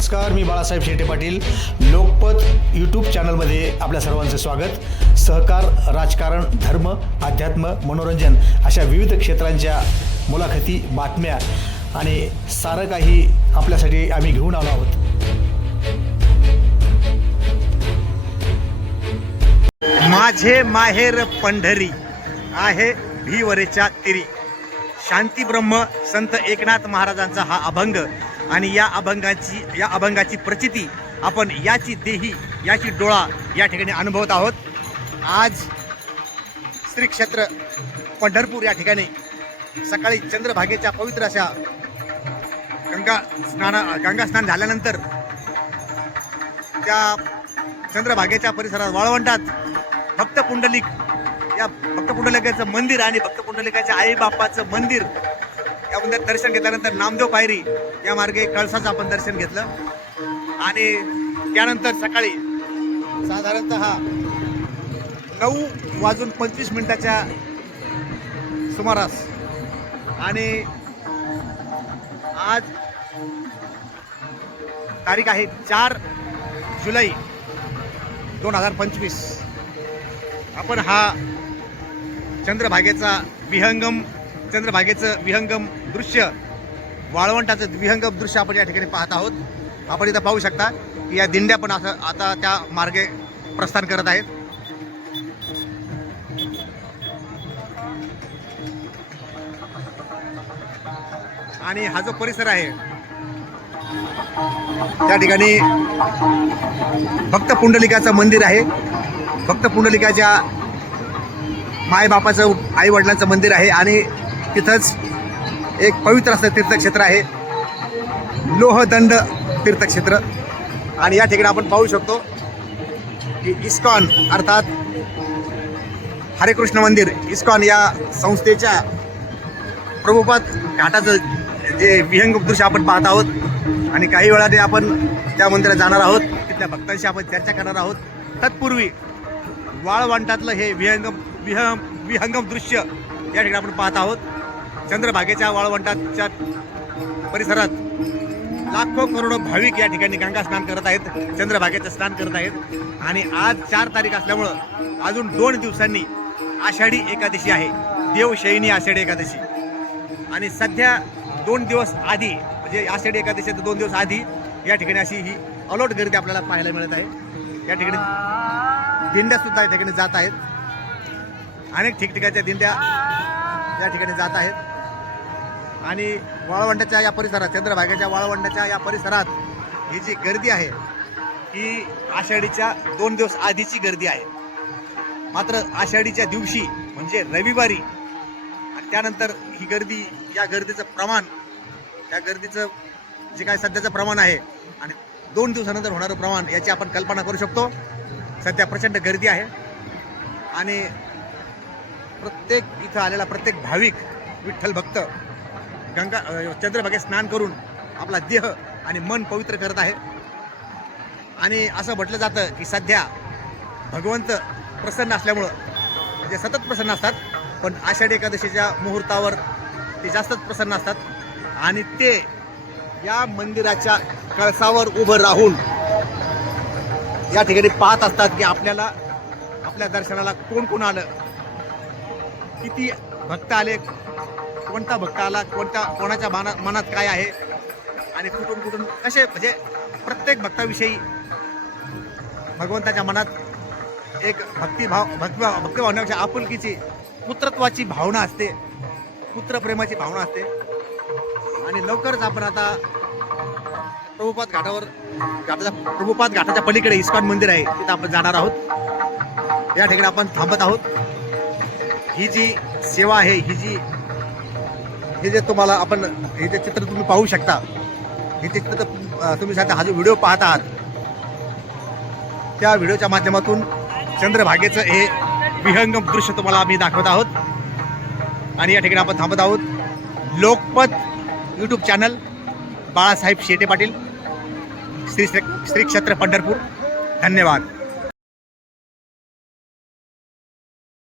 नमस्कार मी बाळासाहेब शेटे पाटील. लोकपत यूट्यूब चॅनलमध्ये आपल्या सर्वांचं स्वागत. सहकार राजकारण धर्म अध्यात्म मनोरंजन अशा विविध क्षेत्रांच्या मुलाखती बातम्या आणि सारं काही आपल्यासाठी आम्ही घेऊन आलो आहोत. माझे माहेर पंढरी आहे भीवरेच्या तिरी. शांती ब्रह्म संत एकनाथ महाराजांचा हा अभंग. आणि या अभंगाची या अभंगाची प्रचिती आपण याची देही याची डोळा या ठिकाणी अनुभवत आहोत. आज श्री क्षेत्र पंढरपूर या ठिकाणी सकाळी चंद्रभागेच्या पवित्र अशा गंगा स्नाना गंगा स्नान झाल्यानंतर त्या चंद्रभागेच्या परिसरात वाळवंटात भक्त पुंडलिक या भक्त पुंडलिकाचं मंदिर आणि भक्त पुंडलिकाच्या आईबापाचं मंदिर यामध्ये दर्शन घेतल्यानंतर नामदेव पायरी या मार्गे कळसाचं आपण दर्शन घेतलं. आणि त्यानंतर सकाळी साधारणतः नऊ वाजून पंचवीस मिनिटाच्या सुमारास आणि आज तारीख आहे चार जुलै दोन हजार पंचवीस. आपण हा चंद्रभागेचा विहंगम चंद्रभागेचं विहंगम दृश्य वाळवंटाचं विहंगम दृश्य आपण या ठिकाणी पाहत आहोत. आपण इथं पाहू शकता की या दिंड्या पण असं आता त्या मार्गे प्रस्थान करत आहेत. आणि हा जो परिसर आहे त्या ठिकाणी भक्त पुंडलिकाचं मंदिर आहे. भक्त पुंडलिकाच्या मायबापाचं आई वडिलांचं मंदिर आहे आणि तिथंच एक पवित्र असं तीर्थक्षेत्र आहे. लोहदंड तीर्थक्षेत्र. आणि या ठिकाणी आपण पाहू शकतो की इस्कॉन अर्थात हरेकृष्ण मंदिर. इस्कॉन या संस्थेच्या प्रभुपात घाटाचं जे विहंग दृश्य आपण पाहत आहोत. आणि काही वेळाने आपण त्या मंदिरात जाणार आहोत. तिथल्या भक्तांशी आपण चर्चा करणार आहोत. तत्पूर्वी वाळवंटातलं हे विहंगम विहंग विहंगम दृश्य या ठिकाणी आपण पाहत आहोत. चंद्रभागेच्या वाळवंटाच्या परिसरात लाखो करोडो भाविक या ठिकाणी गंगा स्नान करत आहेत चंद्रभागेचं स्नान करत आहेत. आणि आज चार तारीख असल्यामुळं अजून दोन दिवसांनी आषाढी एकादशी आहे. देवशयनी आषाढी एकादशी. आणि सध्या दोन दिवस आधी म्हणजे आषाढी एकादशीच्या दोन दिवस आधी या ठिकाणी अशी ही अलोट गर्दी आपल्याला पाहायला मिळत आहे. या ठिकाणी दिंड्या सुद्धा या ठिकाणी जात आहेत. अनेक ठिकठिकाणच्या दिंड्या या ठिकाणी जात आहेत. आणि वाळवंडाच्या या परिसरात चंद्रभागेच्या वाळवंडाच्या या परिसरात ही जी गर्दी आहे ही आषाढीच्या दोन दिवस आधीची गर्दी आहे. मात्र आषाढीच्या दिवशी म्हणजे रविवारी आणि त्यानंतर ही गर्दी या गर्दीचं प्रमाण या गर्दीचं जे काय सध्याचं प्रमाण आहे आणि दोन दिवसानंतर होणारं प्रमाण याची आपण कल्पना करू शकतो. सध्या प्रचंड गर्दी आहे. आणि प्रत्येक इथं आलेला प्रत्येक भाविक विठ्ठल भक्त गंगा चंद्रभागेत स्नान करून आपला देह आणि मन पवित्र करत आहे. आणि असं म्हटलं जातं की सध्या भगवंत प्रसन्न असल्यामुळं म्हणजे सतत प्रसन्न असतात पण आषाढी एकादशीच्या मुहूर्तावर ते जास्तच प्रसन्न असतात. आणि ते या मंदिराच्या कळसावर उभं राहून या ठिकाणी पाहत असतात की आपल्याला आपल्या दर्शनाला कोण कोण आलं? किती भक्त आले? कोणता भक्त आला कोणत्या कोणाच्या मनात मनात काय आहे? आणि कुठून कुठून कसे म्हणजे प्रत्येक भक्ताविषयी भगवंताच्या मनात एक भक्तिभाव भक्तिभाव भक्तिभावनेपेक्षा आपुलकीची पुत्रत्वाची भावना असते. पुत्रप्रेमाची भावना असते. आणि लवकरच आपण आता प्रभुपात घाटावर घाटाच्या प्रभुपात घाटाच्या पलीकडे इस्कॉन मंदिर आहे. तिथं आपण जाणार आहोत. या ठिकाणी आपण थांबत आहोत. ही जी सेवा आहे ही जी हे जे तुम्हाला आपण हे जे चित्र तुम्ही पाहू शकता हे जे चित्र तुम्ही सध्या हा जो व्हिडिओ पाहत आहात त्या व्हिडिओच्या माध्यमातून चंद्रभागेचं हे विहंगम दृश्य तुम्हाला आम्ही दाखवत आहोत. आणि या ठिकाणी आपण थांबत आहोत. लोकपत यूट्यूब चॅनल बाळासाहेब शेटे पाटील श्री श्री श्री क्षेत्र पंढरपूर. धन्यवाद.